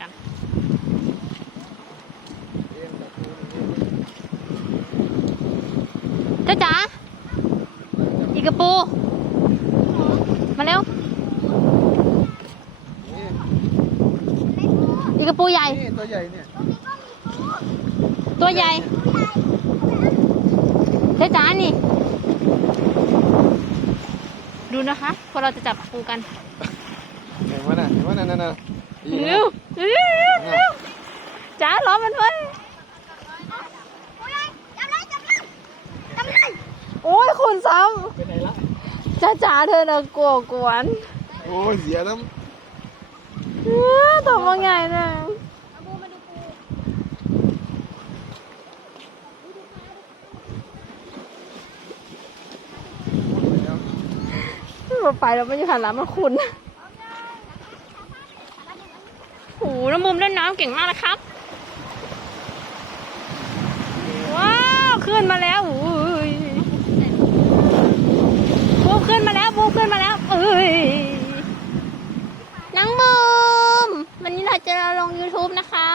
กันเลี้ยงแบบนี้เจ้าจ๋าอีกกระปู มาเร็วนี่อีกกระปูใหญ่ นี่ตัวใหญ่เนี่ยตัวใหญ่เจ้าจ๋านี่ ดูนะคะ พอเราจะจับปูกัน เห็นไหมน่ะเห็นไหมน่ะนั่นน่ะดีนะเร็วเร็วเร็วเร็วจ๋าล้อมันไว้โอ้ยคุณซ้ไปไหนละำจ้าจ๋าเธอเนอะกลัวกวนโอ้ยเสียน้เออทำว่าไงเนี่ยำแล้วเราไปเราไม่จะหันหลังมาคุณ น้ำมุมเล่นน้ำเก่งมากนะครับ ว้าวขึ้นมาแล้วโอ้ยบูขึ้นมาแล้วบูขึ้นมาแล้วเอ้ยน้องบูมวันนี้เราจะลง YouTube นะคะ